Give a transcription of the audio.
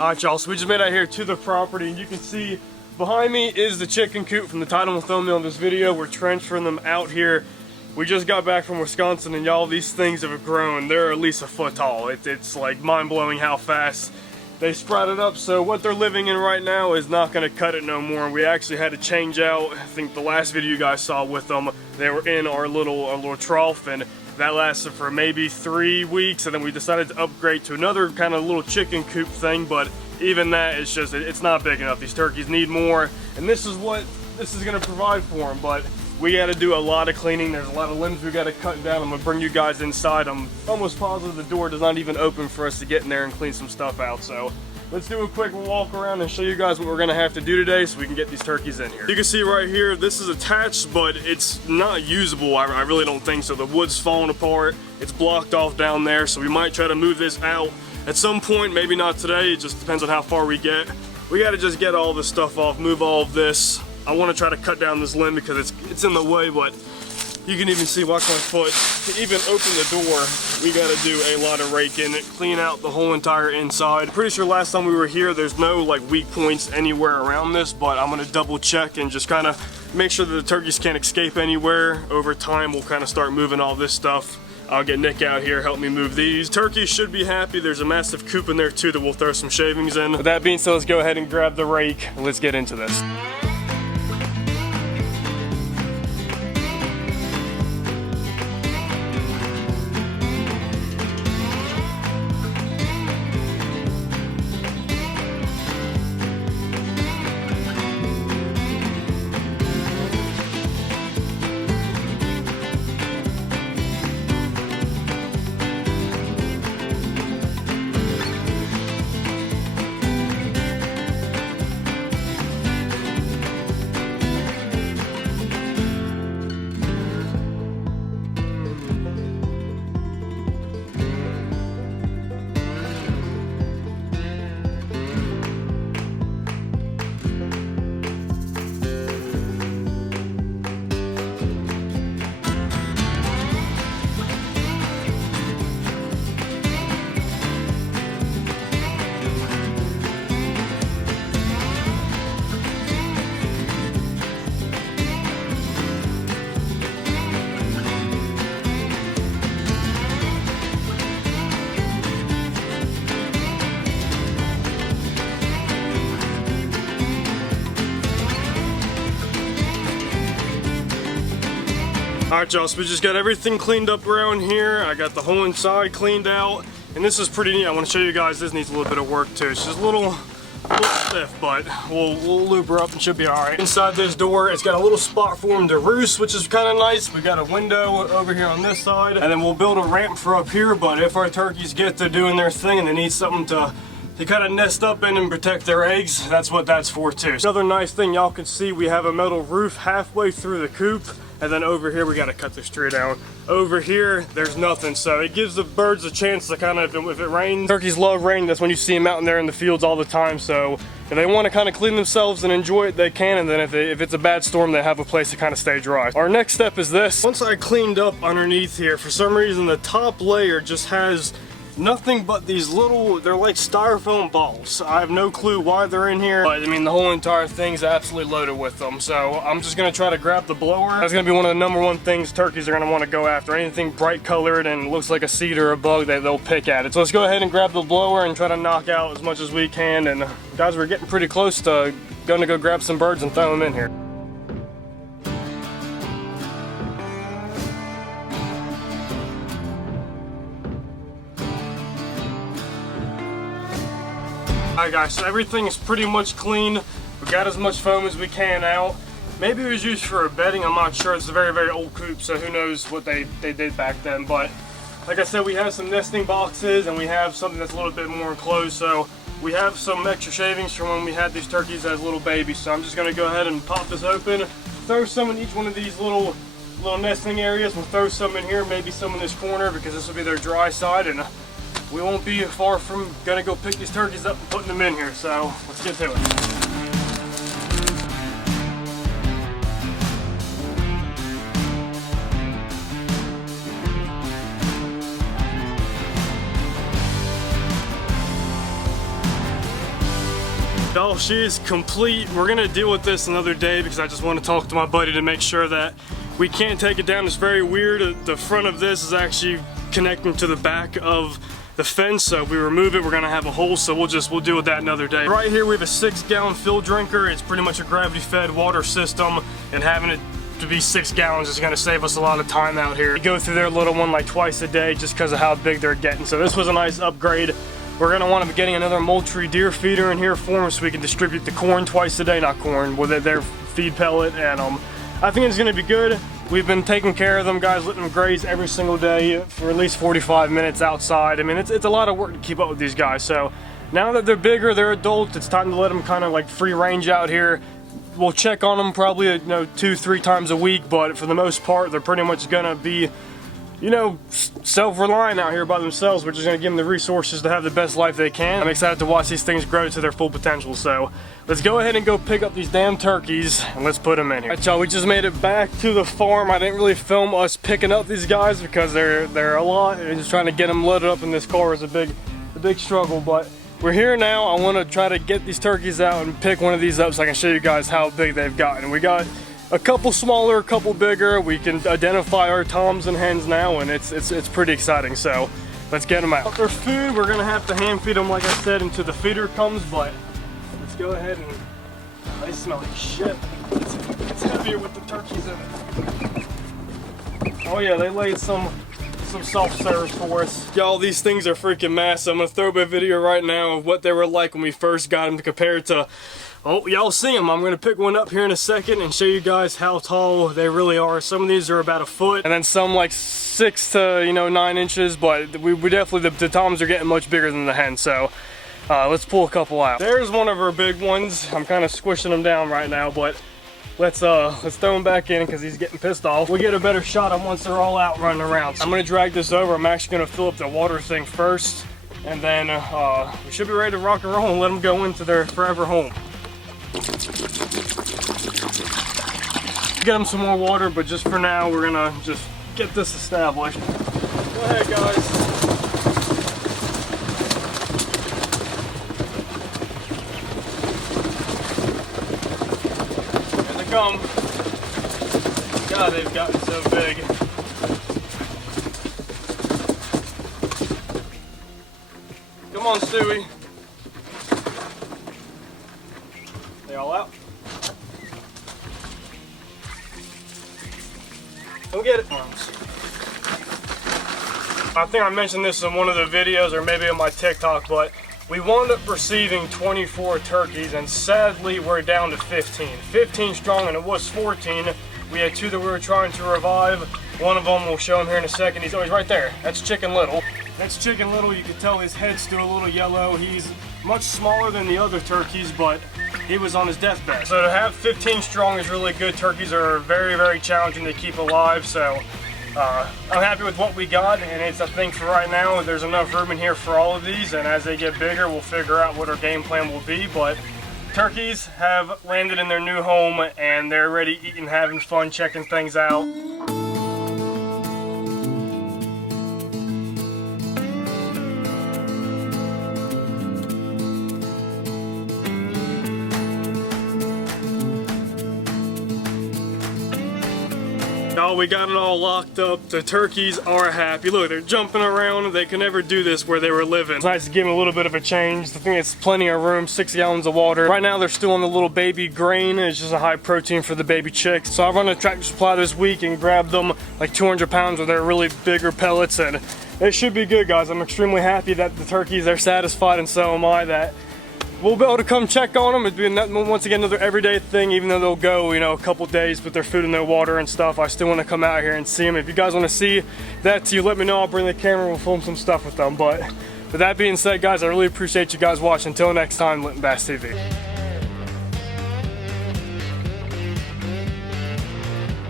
Alright y'all, so we just made out here to the property, and you can see behind me is the chicken coop from the title and thumbnail of this video. We're transferring them out here. We just got back from Wisconsin, and y'all, these things have grown. They're at least a foot tall. It's like mind-blowing how fast they sprouted up. So what they're living in right now is not going to cut it no more. We actually had to change out, I think the last video you guys saw with them, they were in our little trough, and that lasted for maybe 3 weeks, and then we decided to upgrade to another kind of little chicken coop thing. But even that, it's not big enough. These turkeys need more, and this is what this is going to provide for them. But we got to do a lot of cleaning. There's a lot of limbs we got to cut down. I'm going to bring you guys inside. I'm almost positive the door does not even open for us to get in there and clean some stuff out. So let's do a quick walk around and show you guys what we're going to have to do today so we can get these turkeys in here. You can see right here, this is attached, but it's not usable. I really don't think so. The wood's falling apart. It's blocked off down there, so we might try to move this out at some point. Maybe not today. It just depends on how far we get. We got to just get all this stuff off, move all of this. I want to try to cut down this limb because it's in the way, but you can even see, watch my foot. To even open the door, we got to do a lot of raking, clean out the whole entire inside. Pretty sure last time we were here, there's no like weak points anywhere around this, but I'm going to double check and just kind of make sure that the turkeys can't escape anywhere. Over time, we'll kind of start moving all this stuff. I'll get Nick out here, help me move these. Turkeys should be happy. There's a massive coop in there too that we'll throw some shavings in. With that being said, let's go ahead and grab the rake and let's get into this. Alright y'all, so we just got everything cleaned up around here. I got the whole inside cleaned out, and this is pretty neat. I want to show you guys, this needs a little bit of work too. It's just a little stiff, but we'll lube her up and she'll be alright. Inside this door, it's got a little spot for them to roost, which is kind of nice. We got a window over here on this side, and then we'll build a ramp for up here. But if our turkeys get to doing their thing and they need something to kind of nest up in and protect their eggs, that's what that's for too. Another nice thing y'all can see, we have a metal roof halfway through the coop, and then over here we got to cut this tree down. Over here there's nothing, so it gives the birds a chance to kind of, if it rains, turkeys love rain. That's when you see them out in there in the fields all the time. So if they want to kind of clean themselves and enjoy it, they can, and then if it's a bad storm, they have a place to kind of stay dry. Our next step is this. Once I cleaned up underneath here, for some reason the top layer just has nothing but these little, they're like styrofoam balls. I have no clue why they're in here, but I mean the whole entire thing's absolutely loaded with them. So I'm just gonna try to grab the blower. That's gonna be one of the #1 things turkeys are gonna want to go after. Anything bright colored and looks like a seed or a bug, they'll pick at it. So let's go ahead and grab the blower and try to knock out as much as we can. And guys, we're getting pretty close to gonna go grab some birds and throw them in here. Alright guys, so everything is pretty much clean. We got as much foam as we can out. Maybe it was used for bedding, I'm not sure. It's a very, very old coop, so who knows what they did back then. But like I said, we have some nesting boxes, and we have something that's a little bit more enclosed. So we have some extra shavings from when we had these turkeys as little babies. So I'm just gonna go ahead and pop this open, throw some in each one of these little nesting areas. We'll throw some in here, maybe some in this corner, because this will be their dry side, and we won't be far from gonna go pick these turkeys up and putting them in here. So let's get to it. Y'all, she is complete. We're gonna deal with this another day because I just want to talk to my buddy to make sure that we can't take it down. It's very weird. The front of this is actually connecting to the back of the fence, so if we remove it, we're gonna have a hole, so we'll deal with that another day. Right here we have a 6-gallon fill drinker. It's pretty much a gravity-fed water system, and having it to be 6 gallons is gonna save us a lot of time out here. We go through their little one like twice a day just because of how big they're getting, so this was a nice upgrade. We're gonna want to be getting another Moultrie deer feeder in here for them so we can distribute the corn twice a day, not corn, with their feed pellet, and I think it's gonna be good. We've been taking care of them, guys, letting them graze every single day for at least 45 minutes outside. I mean, it's a lot of work to keep up with these guys, so now that they're bigger, they're adults, it's time to let them kind of like free range out here. We'll check on them probably 2-3 times a week, but for the most part, they're pretty much gonna be self-reliant out here by themselves, which is going to give them the resources to have the best life they can. I'm excited to watch these things grow to their full potential, so let's go ahead and go pick up these damn turkeys and let's put them in here. Alright, y'all, we just made it back to the farm. I didn't really film us picking up these guys because they're a lot, and just trying to get them loaded up in this car is a big struggle, but we're here now. I want to try to get these turkeys out and pick one of these up so I can show you guys how big they've gotten. We got a couple smaller, a couple bigger. We can identify our toms and hens now, and it's pretty exciting, so let's get them out. Their food, we're gonna have to hand feed them, like I said, until the feeder comes, but let's go ahead and, they smell like shit. It's heavier with the turkeys in it. Oh yeah, they laid some soft serves for us. Y'all, these things are freaking massive. I'm gonna throw up a video right now of what they were like when we first got them compared to, oh, y'all see them. I'm gonna pick one up here in a second and show you guys how tall they really are. Some of these are about a foot, and then some like 6 to 9 inches, but we definitely, the toms are getting much bigger than the hens, so let's pull a couple out. There's one of our big ones. I'm kind of squishing them down right now, but let's throw him back in because he's getting pissed off. We'll get a better shot of once they're all out running around. So I'm gonna drag this over. I'm actually gonna fill up the water thing first, and then we should be ready to rock and roll and let them go into their forever home. Get them some more water, but just for now, we're gonna just get this established. Go ahead, guys. Here they come. God, they've gotten so big. Come on, Stewie. They all out? Go get it. I think I mentioned this in one of the videos or maybe on my TikTok, but we wound up receiving 24 turkeys, and sadly we're down to 15. 15 strong, and it was 14. We had 2 that we were trying to revive. One of them, we'll show him here in a second. He's always right there. That's Chicken Little. That's Chicken Little. You can tell his head's still a little yellow. He's much smaller than the other turkeys, but he was on his deathbed. So to have 15 strong is really good. Turkeys are very, very challenging to keep alive, so I'm happy with what we got, and it's, I think for right now, there's enough room in here for all of these, and as they get bigger, we'll figure out what our game plan will be, but turkeys have landed in their new home, and they're ready eating, having fun, checking things out. Oh, we got it all locked up. The turkeys are happy. Look, they're jumping around. They could never do this where they were living. It's nice to give them a little bit of a change. I think it's plenty of room, 6 gallons of water. Right now, they're still on the little baby grain. It's just a high protein for the baby chicks. So I run a Tractor Supply this week and grabbed them like 200 pounds of their really bigger pellets, and it should be good, guys. I'm extremely happy that the turkeys are satisfied, and so am I, that we'll be able to come check on them. It's been, once again, another everyday thing. Even though they'll go, a couple days with their food and their water and stuff, I still want to come out here and see them. If you guys want to see that too, let me know. I'll bring the camera. We'll film some stuff with them. But with that being said, guys, I really appreciate you guys watching. Until next time, Linton Bass TV.